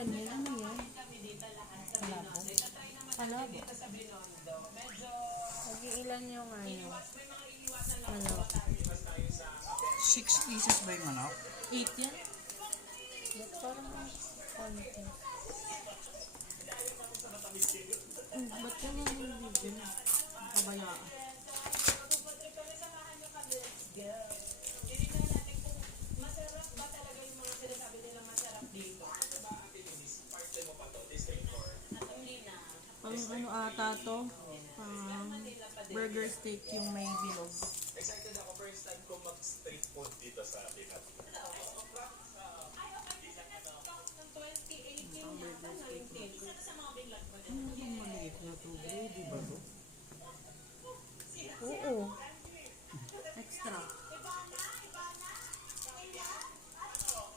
ganyan? Ano yan? Palabo. Palabo. Mag-iilan yung ano? Ano? 6 pieces ba yung manok? 8 yan? Ba't parang konti? Ba't ganyan yung video? Kabayaan. Pang ano ata to? Pang burger steak yung may bilog.